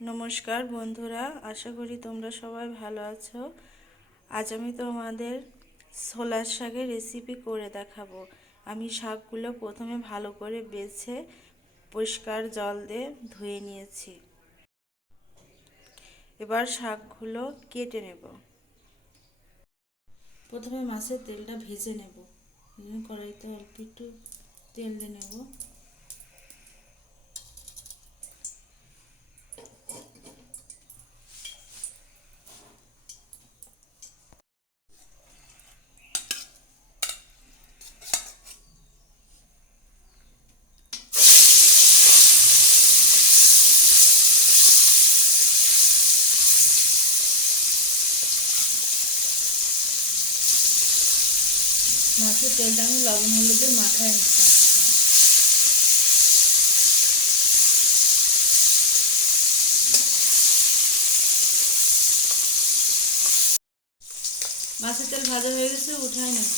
নমস্কার বন্ধুরা, আশা করি তোমরা সবাই ভালো আছো। আজ আমি তোমাদের ছোলার শাকের রেসিপি করে দেখাবো। আমি শাকগুলো প্রথমে ভালো করে বেছে পরিষ্কার জল দিয়ে ধুয়ে নিয়েছি। এবার শাকগুলো কেটে নেব। প্রথমে মাছের তেলটা ভেজে নেব। কড়াইতে অল্প একটু তেল দিয়ে নেব। মাছের তেলটা আমি লবণ হলুদে মাখায় নিচ্ছি। মাছের তেল ভাজা হয়ে গেছে, উঠায় নেব।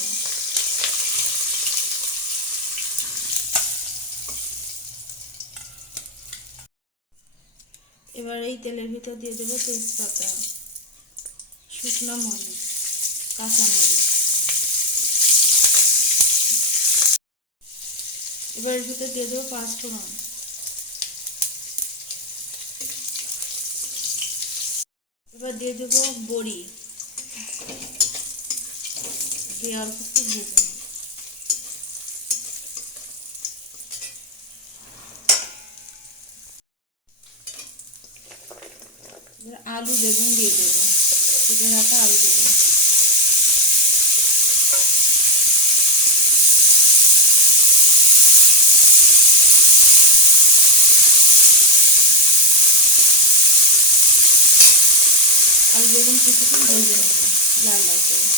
এবার এই তেলের ভিতর দিয়ে দেবো তেজপাতা, শুকনো মরিচ, কাঁচা মরিচ। এবার এর ভিতর দিয়ে দেবো পাঁচফোড়ন। এবার দিয়ে দেবো বড়ি, দিয়ে অল্প একটু ভেজে নেব। এবার আলু বেগুন দিয়ে দেবো, কেটে রাখা আলু বেগুন। আলু বেগুন কিছুক্ষণ ভেজে নেব লাল লাল করে।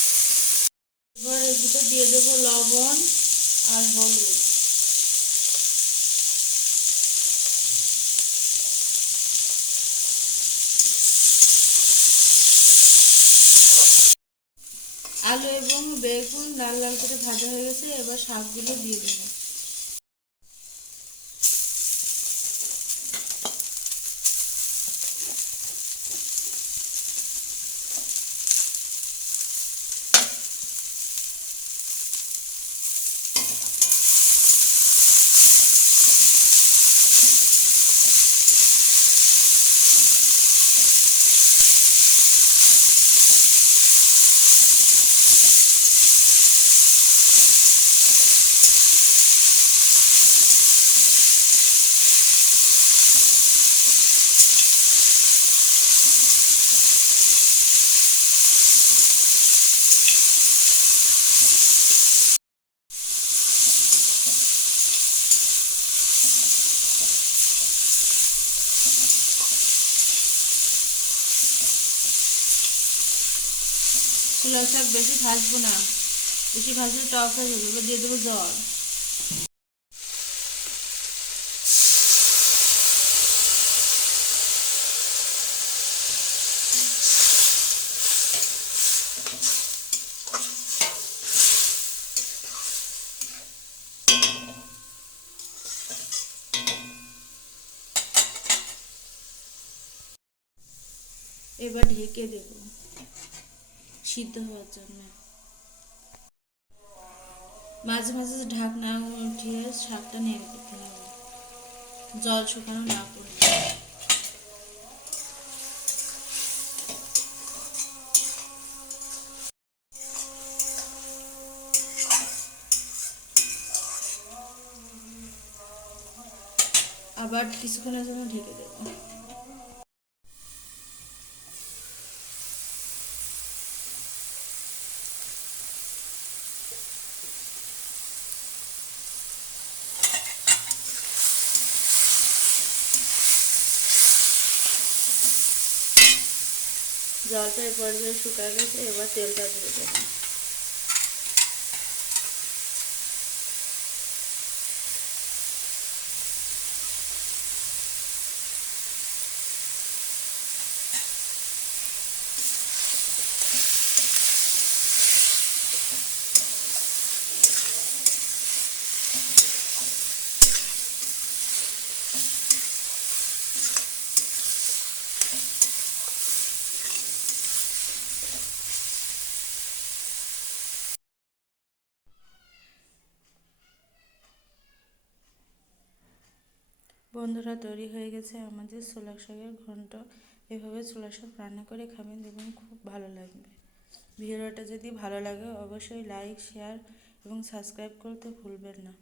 এবার এর ভিতর দিয়ে দেবো লবণ আর হলুদ। আলু এবং বেগুন লাল লাল করে ভাজা হয়ে গেছে, এবার শাকগুলো দিয়ে দেবো। ছোলার শাক বেশি ভাজবো না, বেশি ভাজলে টক হয়ে যাবে। এবার দিয়ে দেবো জল। এবার ঢেকে দেব সিদ্ধ হওয়ার জন্য। মাঝে মাঝে ঢাকনা উঠিয়ে শাকটা নেড়ে দিতে হবে, জল শুকানো না করলে। আবার কিছুক্ষণের জন্য ঢেকে দেবো। জলটা এ পর্যায়ে শুকায় গেছে, এবার তেলটা দিয়ে দেবো। বন্ধুরা, তৈরি হয়ে গেছে আমাদের ছোলা শাকের ঘন্ট। এভাবে ছোলা শাক রান্না করে খাবেন, দেখবেন খুব ভালো লাগবে। ভিডিওটা যদি ভালো লাগে অবশ্যই লাইক, শেয়ার এবং সাবস্ক্রাইব করতে ভুলবেন না।